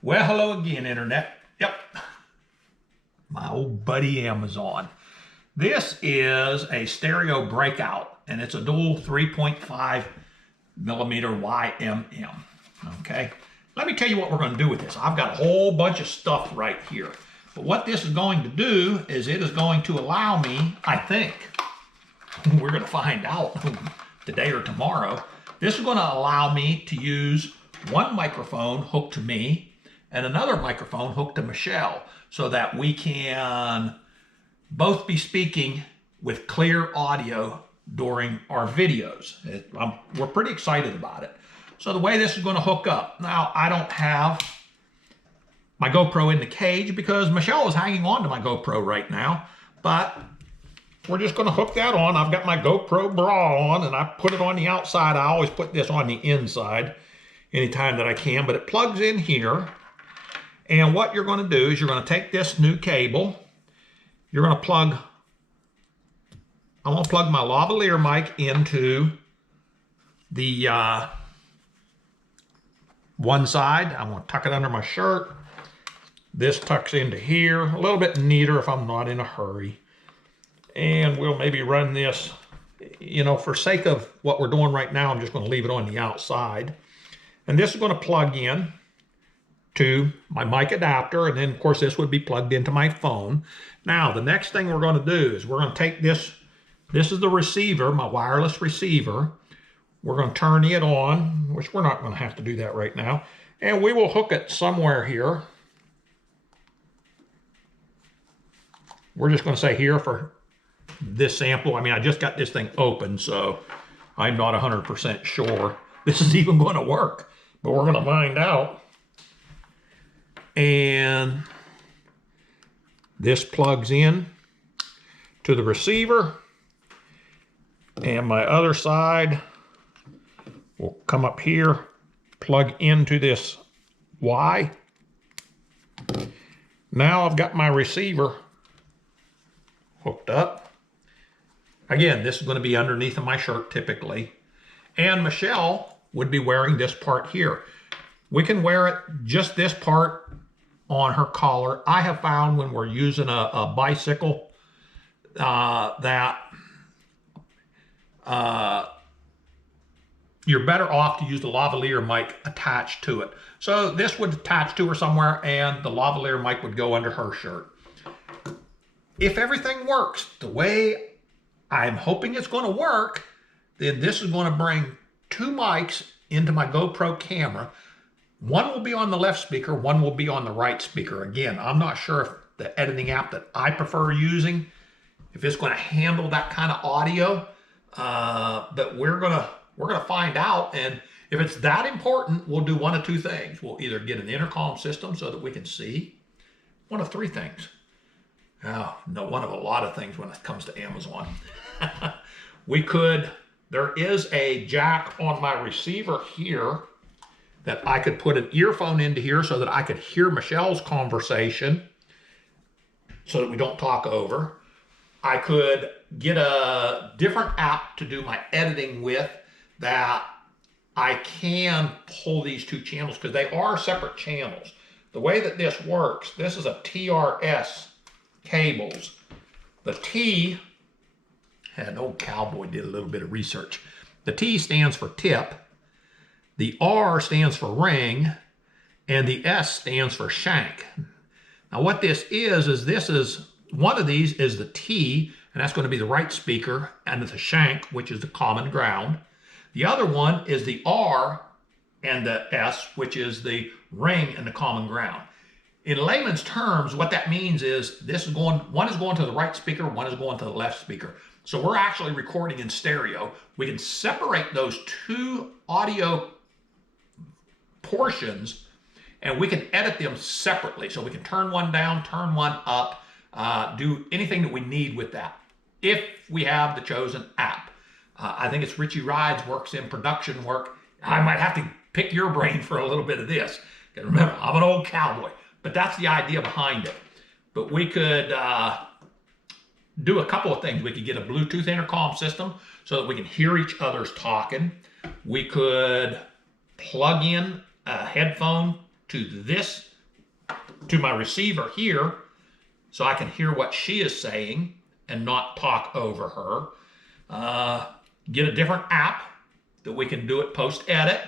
Well, hello again, Internet. Yep, my old buddy Amazon. This is a stereo breakout, and it's a dual 3.5 millimeter YMM. Okay, let me tell you what we're going to do with this. I've got a whole bunch of stuff right here. But what this is going to do is it is going to allow me, I think, we're going to find out today or tomorrow, this is going to allow me to use one microphone hooked to me and another microphone hooked to Michelle so that we can both be speaking with clear audio during our videos. We're pretty excited about it. So the way this is going to hook up, now I don't have my GoPro in the cage because Michelle is hanging on to my GoPro right now, but we're just going to hook that on. I've got my GoPro bra on and I put it on the outside. I always put this on the inside anytime that I can, but it plugs in here. And what you're going to do is you're going to take this new cable. You're going to plug, I'm going to plug my lavalier mic into the one side. I'm going to tuck it under my shirt. This tucks into here, a little bit neater if I'm not in a hurry. And we'll maybe run this, you know, for sake of what we're doing right now, I'm just going to leave it on the outside. And this is going to plug in to my mic adapter, and then of course this would be plugged into my phone. Now the next thing we're going to do is we're going to take this is the receiver, my wireless receiver. We're going to turn it on, which we're not going to have to do that right now, and we will hook it somewhere here. We're just going to say here for this sample. I mean, I just got this thing open, so I'm not 100% sure this is even going to work, but we're going to find out. And this plugs in to the receiver, and my other side will come up here, plug into this Y. Now I've got my receiver hooked up. Again, this is going to be underneath of my shirt typically, and Michelle would be wearing this part here. We can wear it, just this part, on her collar. I have found when we're using a bicycle that you're better off to use the lavalier mic attached to it. So this would attach to her somewhere and the lavalier mic would go under her shirt. If everything works the way I'm hoping it's going to work, then this is going to bring two mics into my GoPro camera. One will be on the left speaker, one will be on the right speaker. Again, I'm not sure if the editing app that I prefer using, if it's going to handle that kind of audio, but we're gonna find out. And if it's that important, we'll do one of two things. We'll either get an intercom system so that we can see, one of three things. Oh, no, one of a lot of things when it comes to Amazon. There is a jack on my receiver here that I could put an earphone into here so that I could hear Michelle's conversation so that we don't talk over. I could get a different app to do my editing with that I can pull these two channels because they are separate channels. The way that this works, this is a TRS cables. The T, an old cowboy did a little bit of research. The T stands for tip. The R stands for ring, and the S stands for shank. Now what this is one of these is the T, and that's going to be the right speaker, and it's a shank, which is the common ground. The other one is the R and the S, which is the ring and the common ground. In layman's terms, what that means is one is going to the right speaker, one is going to the left speaker. So we're actually recording in stereo. We can separate those two audio portions and we can edit them separately. So we can turn one down, turn one up, do anything that we need with that if we have the chosen app. I think it's Richie Rides works in production work. I might have to pick your brain for a little bit of this. Because remember, I'm an old cowboy, but that's the idea behind it. But we could do a couple of things. We could get a Bluetooth intercom system so that we can hear each other's talking. We could plug in a headphone to my receiver here, so I can hear what she is saying and not talk over her. Get a different app that we can do it post-edit,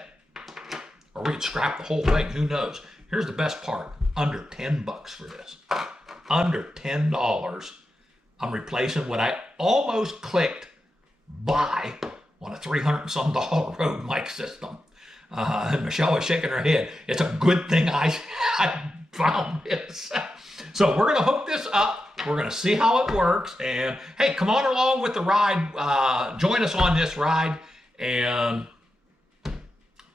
or we can scrap the whole thing, who knows. Here's the best part, under 10 bucks for this. Under $10, I'm replacing what I almost clicked buy on a $300 and some Rode mic system. And Michelle was shaking her head. It's a good thing I found this. So we're gonna hook this up. We're gonna see how it works. And hey, come on along with the ride. Join us on this ride, and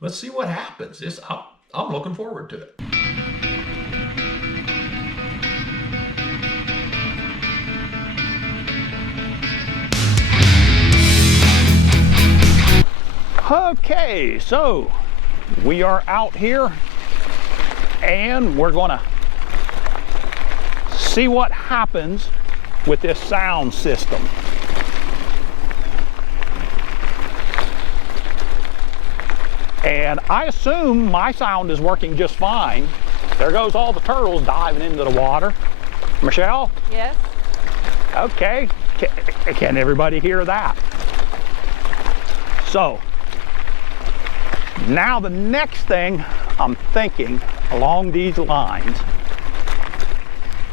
let's see what happens. I'm looking forward to it. Okay, so we are out here and we're gonna see what happens with this sound system. And I assume my sound is working just fine. There goes all the turtles diving into the water. Michelle? Yes. Okay, can everybody hear that? So, now the next thing I'm thinking along these lines,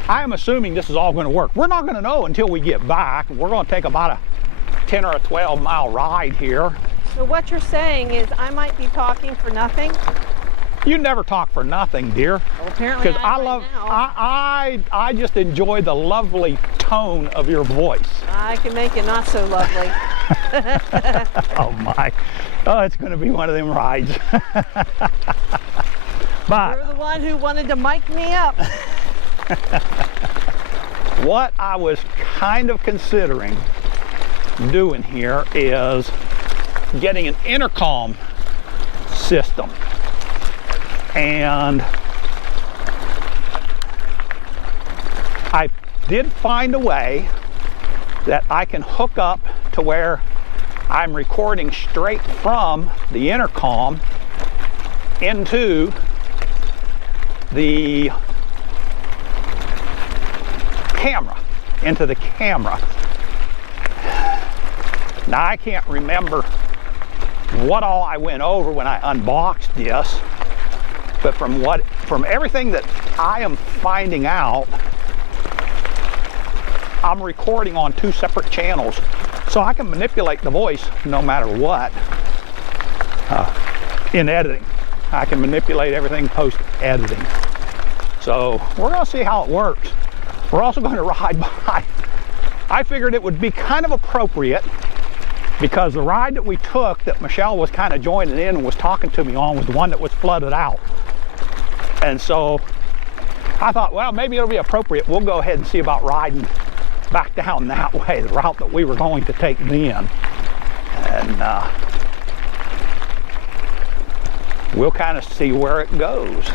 I am assuming this is all going to work. We're not going to know until we get back. We're going to take about a 10 or a 12 mile ride here. So what you're saying is I might be talking for nothing? You never talk for nothing, dear. Well, apparently because I just enjoy the lovely tone of your voice. I can make it not so lovely. Oh my. Oh, it's going to be one of them rides. But you're the one who wanted to mic me up. what I was kind of considering doing here is getting an intercom system. And I did find a way that I can hook up to where I'm recording straight from the intercom into the camera, Now I can't remember what all I went over when I unboxed this, but from everything that I am finding out, I'm recording on 2 separate channels, so I can manipulate the voice no matter what in editing. I can manipulate everything post-editing. So we're going to see how it works. We're also going to ride by. I figured it would be kind of appropriate because the ride that we took that Michelle was kind of joining in and was talking to me on was the one that was flooded out. And so I thought, well, maybe it'll be appropriate. We'll go ahead and see about riding back down that way, the route that we were going to take then. And we'll kind of see where it goes.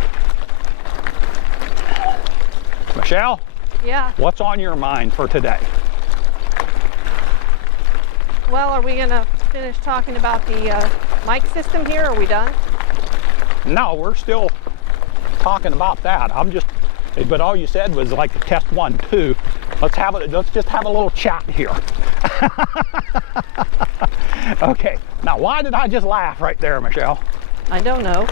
Michelle? Yeah? What's on your mind for today? Well, are we going to finish talking about the mic system here? Are we done? No, we're still talking about that. But all you said was like the test 1, 2. Let's just have a little chat here. Okay, now why did I just laugh right there, Michelle? I don't know.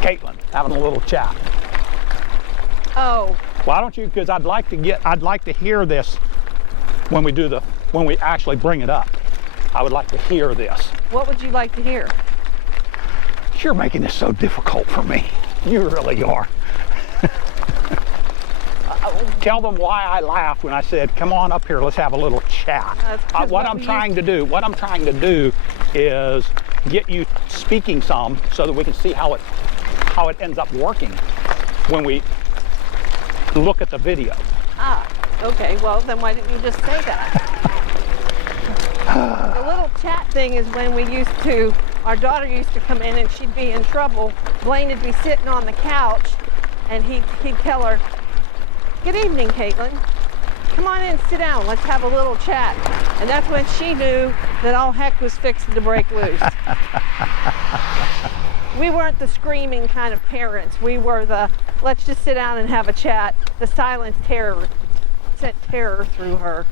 Caitlin, having a little chat. Oh. Why don't you, because I'd like to hear this when we actually bring it up. I would like to hear this. What would you like to hear? You're making this so difficult for me. You really are. Tell them why I laughed when I said, come on up here, let's have a little chat. What I'm trying to do is get you speaking some so that we can see how it ends up working when we look at the video. Ah, okay, well then why didn't you just say that? The little chat thing is when our daughter used to come in and she'd be in trouble. Blaine would be sitting on the couch and he'd tell her, good evening, Caitlin. Come on in, sit down, let's have a little chat. And that's when she knew that all heck was fixing to break loose. we weren't the screaming kind of parents. We were the, let's just sit down and have a chat. The silent terror sent terror through her.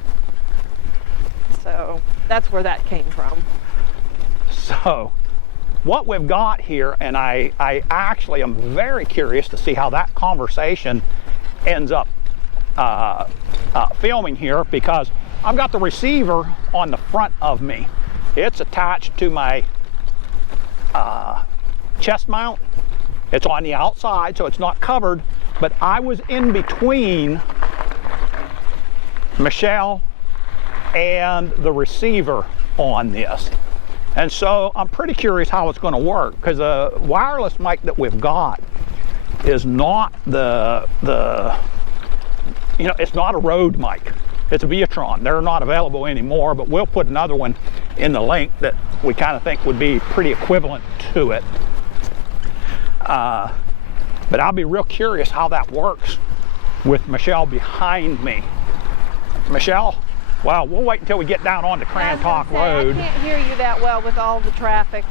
So that's where that came from. So what we've got here, and I actually am very curious to see how that conversation ends up filming here, because I've got the receiver on the front of me. It's attached to my chest mount. It's on the outside, so it's not covered, but I was in between Michelle and the receiver on this. And so I'm pretty curious how it's going to work, because the wireless mic that we've got is not it's not a Rode mic. It's a Viatron. They're not available anymore, but we'll put another one in the link that we kind of think would be pretty equivalent to it. But I'll be real curious how that works with Michelle behind me. Michelle, well, we'll wait until we get down onto Crantock Road. I can't hear you that well with all the traffic.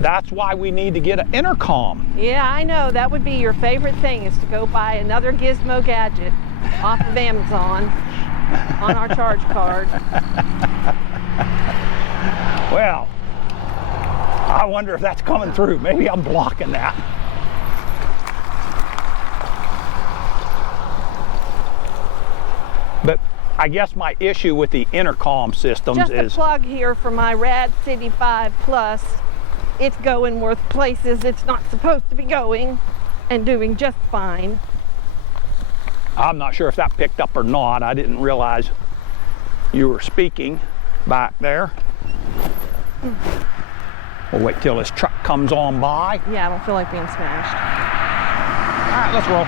That's why we need to get an intercom. Yeah, I know. That would be your favorite thing, is to go buy another gizmo gadget off of Amazon on our charge card. Well, I wonder if that's coming through. Maybe I'm blocking that. But I guess my issue with the intercom systems Just is... a plug here for my Rad City 5 Plus. It's going worth places it's not supposed to be going, and doing just fine. I'm not sure if that picked up or not. I didn't realize you were speaking back there. We'll wait till this truck comes on by. Yeah, I don't feel like being smashed. All right, let's roll.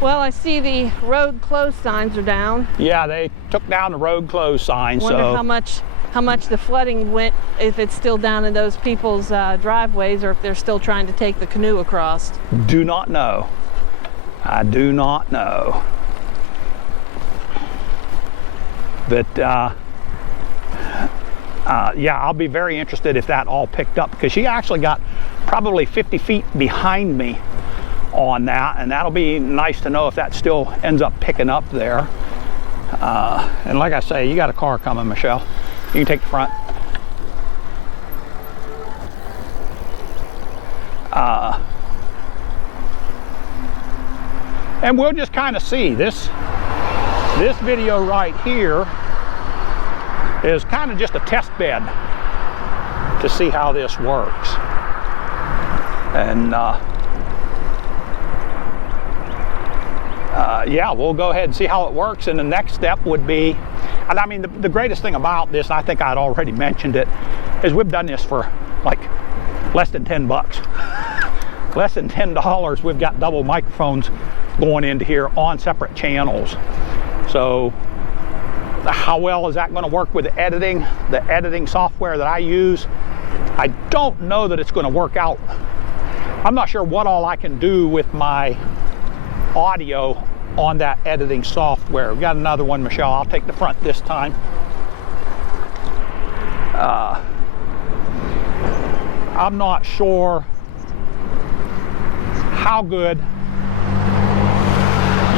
Well, I see the road closed signs are down. Yeah, they took down the road closed sign. Wonder so how much the flooding went, if it's still down in those people's driveways, or if they're still trying to take the canoe across. Do not know. I do not know. But yeah, I'll be very interested if that all picked up, because she actually got probably 50 feet behind me on that, and that'll be nice to know if that still ends up picking up there. And like I say, you got a car coming, Michelle. You can take the front. And we'll just kind of see. This video right here is kind of just a test bed to see how this works. And yeah, we'll go ahead and see how it works, and the next step would be, and I mean the greatest thing about this, and I think I'd already mentioned it, is we've done this for like less than 10 bucks. Less than $10, we've got double microphones going into here on separate channels. So how well is that going to work with the editing software that I use? I don't know that it's going to work out. I'm not sure what all I can do with my audio on that editing software. We've got another one, Michelle. I'll take the front this time. I'm not sure how good,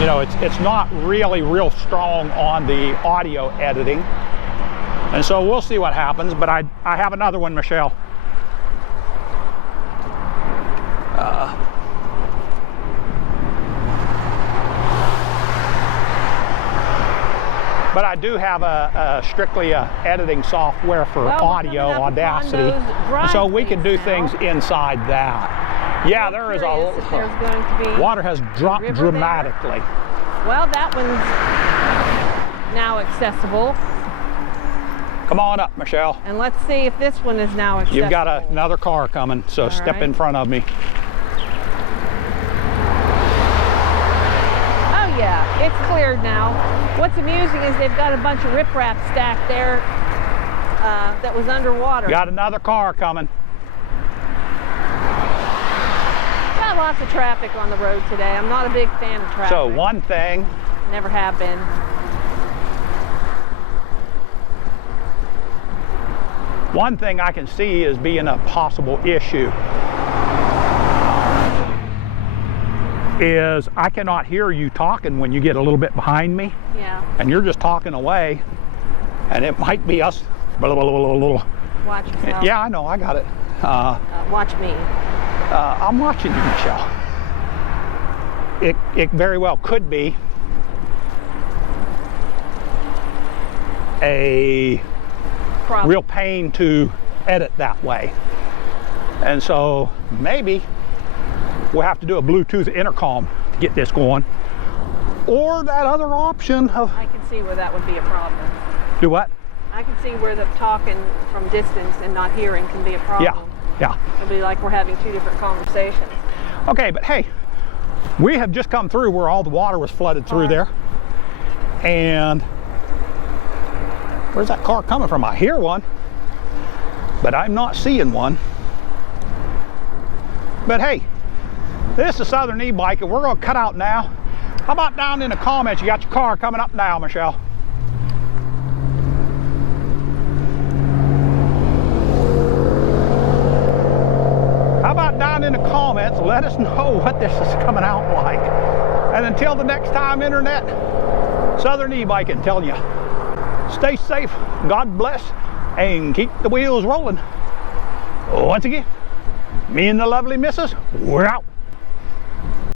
you know, it's not really real strong on the audio editing, and so we'll see what happens. But I have another one, Michelle. But I do have a strictly editing software for audio, Audacity, so we can do things inside that. Yeah, there is water has dropped dramatically. Well, that one's now accessible. Come on up, Michelle. And let's see if this one is now accessible. You've got another car coming, so step in front of me. Oh yeah, it's cleared now. What's amusing is they've got a bunch of riprap stacked there that was underwater. Got another car coming. Well, Not lots of traffic on the road today. I'm not a big fan of traffic. So one thing, Never have been. one thing I can see as being a possible issue is I cannot hear you talking when you get a little bit behind me. Yeah. And you're just talking away, and it might be us. Blah, blah, blah, blah, blah. Watch yourself. Yeah, I know, I got it. Watch me. I'm watching you, Michelle. It very well could be a Problem. real pain to edit that way. And so maybe we'll have to do a Bluetooth intercom to get this going. Or that other option of... I can see where that would be a problem. Do what? I can see where the talking from distance and not hearing can be a problem. Yeah. It'll be like we're having two different conversations. Okay, but hey, we have just come through where all the water was flooded through there. And where's that car coming from? I hear one, but I'm not seeing one. But hey, this is Southern E-Bike, and we're going to cut out now. How about down in the comments, you got your car coming up now, Michelle? How about down in the comments, let us know what this is coming out like. And until the next time, Internet, Southern E-Biking telling you, stay safe, God bless, and keep the wheels rolling. Once again, me and the lovely missus, we're out.